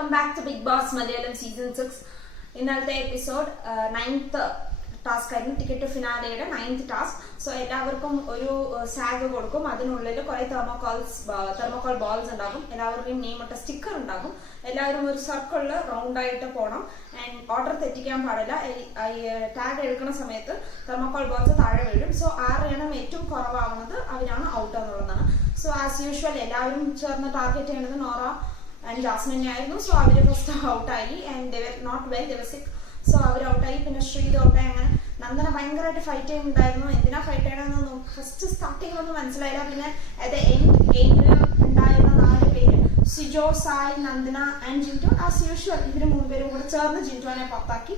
Welcome back to Bigg Boss Malayalam season 6. ഇന്നത്തെ episode 9th task ആയിരുന്നു. Ticket ഫിനാലയുടെ 9th task. So എല്ലാവർക്കും ഒരു സാഗ് കൊടുക്കും. അതിനുള്ളിൽ കുറെ തെർമോകോൾ ബോൾസ് ഉണ്ടാകും. എല്ലാവരുടെയും നെയിം ഇട്ട സ്റ്റിക്കർ ഉണ്ടാകും. എല്ലാവരും ഒരു സർക്കിളിൽ റൗണ്ട് ആയിട്ട് പോകണം. ആൻഡ് ഓർഡർ തെറ്റിക്കാൻ പാടില്ല. ടാഗ് എടുക്കുന്ന സമയത്ത് തെർമോകോൾ ബോൾസ് താഴെ വീഴും. സോ ആരെണ്ണം ഏറ്റവും കുറവാകുന്നത് അവരാണ് ഔട്ട് എന്നുള്ളതാണ്. സോ ആസ് യൂഷ്വൽ എല്ലാവരും ചേർന്ന് ടാർഗറ്റ് ചെയ്യണത് നോറ ആൻഡ് ജാസ്മിനെ ആയിരുന്നു. സോ അവര് ഫസ്റ്റ് ഔട്ടായി. And they were not well, they were sick. So അവർ ഔട്ടായി. പിന്നെ ശ്രീത് ഔട്ടായി. അങ്ങനെ നന്ദന ഭയങ്കരമായിട്ട് ഫൈറ്റ് ചെയ്യുന്നുണ്ടായിരുന്നു. എന്തിനാ ഫൈറ്റ് ചെയ്യണമെന്ന് ഫസ്റ്റ് സ്റ്റാർട്ടിങ്ങിലൊന്നും മനസ്സിലായില്ല. പിന്നെ അറ്റ് ദ എൻഡ് ഗെയിമിൽ ഉണ്ടായിരുന്ന 4 പേര് Sijo, Sai, Nandana and Jintu. As usual ഇവര് 3 പേരും കൂടെ ചേർന്ന് ജിൻറ്റുവിനെ പുറത്താക്കി.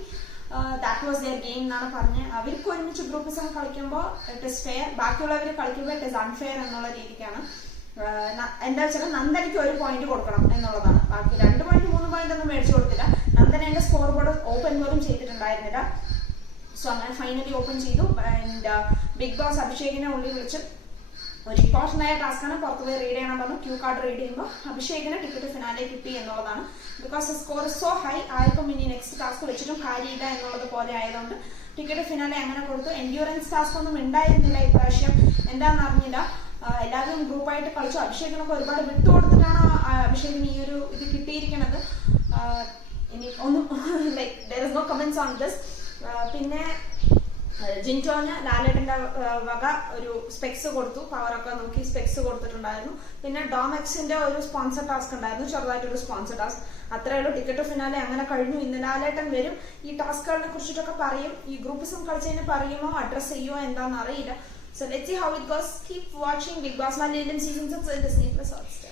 ദാറ്റ് വാസ് ദെയർ ഗെയിം എന്നാണ് പറഞ്ഞത്. അവർക്ക് ഒരുമിച്ച് ഗ്രൂപ്പിസം കളിക്കുമ്പോൾ ഇറ്റ് ഇസ് ഫെയർ, ബാക്കിയുള്ളവർ കളിക്കുമ്പോൾ ഇറ്റ് ഇസ് അൺഫെയർ എന്നുള്ള രീതിക്കാണ്. എന്താ വെച്ചാൽ നന്ദനയ്ക്ക് 1 പോയിന്റ് കൊടുക്കണം എന്നുള്ളതാണ്. ബാക്കി 2 പോയിന്റ് 3 പോയിന്റ് ഒന്നും മേടിച്ചു കൊടുത്തില്ല. നന്ദനയുടെ സ്കോർ ബോർഡ് ഓപ്പൺ പോലും ചെയ്തിട്ടുണ്ടായിരുന്നില്ല. സോ അങ്ങനെ ഫൈനലി ഓപ്പൺ ചെയ്തു. ആൻഡ് ബിഗ് ബോസ് അഭിഷേകിനെ ഉള്ളിൽ വിളിച്ച് ഒരു ഇമ്പോർട്ടൻ്റ് ആയ ടാസ്ക്കാണ്. പുറത്തുപോയി റീഡ് ചെയ്യണം പറഞ്ഞു. ക്യൂ കാർഡ് റീഡ് ചെയ്യുമ്പോൾ അഭിഷേകിനെ ടിക്കറ്റ് ഫിനാലെ കിട്ടി എന്നുള്ളതാണ്. ബിക്കോസ് സ്കോർ സോ ഹൈ ആയപ്പോൾ ഇനി നെക്സ്റ്റ് ടാസ്ക് വെച്ചിട്ടും കാര്യമില്ല എന്നുള്ളത് പോലെ ആയതുകൊണ്ട് ടിക്കറ്റ് ഫിനാലെ അങ്ങനെ കൊടുത്തു. എൻഡ്യൂറൻസ് ടാസ്ക് ഒന്നും ഉണ്ടായിരുന്നില്ല ഇപ്രാവശ്യം. എന്താണെന്ന് അറിഞ്ഞില്ല. എല്ലാവരും ഗ്രൂപ്പായിട്ട് കളിച്ചു. അഭിഷേകിനൊക്കെ ഒരുപാട് വിട്ടുകൊടുത്തിട്ടാണ് അഭിഷേകിന് ഈ ഒരു ഇത് കിട്ടിയിരിക്കുന്നത്. ഇനി ഒന്നും like there is no comments on this. പിന്നെ ജിൻറ്റോന് ലാലേട്ടന്റെ വക ഒരു സ്പെക്സ് കൊടുത്തു. പവറൊക്കെ നോക്കി സ്പെക്സ് കൊടുത്തിട്ടുണ്ടായിരുന്നു. പിന്നെ ഡോമെക്സിന്റെ ഒരു സ്പോൺസർ ടാസ്ക് ഉണ്ടായിരുന്നു, ചെറുതായിട്ടൊരു സ്പോൺസർ ടാസ്ക്. അത്രയേ ഉള്ളൂ. ടിക്കറ്റ് ഫിനാലെ അങ്ങനെ കഴിഞ്ഞു. ഇന്ന് ലാലേട്ടൻ വരും. ഈ ടാസ്കുകളെ കുറിച്ചിട്ടൊക്കെ പറയും. ഈ ഗ്രൂപ്പിസം കളിച്ചതിന് പറയുമോ അഡ്രസ് ചെയ്യുമോ എന്താണെന്ന് അറിയില്ല. So let's see how it goes. Keep watching Big Boss Malayalam season 6 in Disney Plus Hotstar.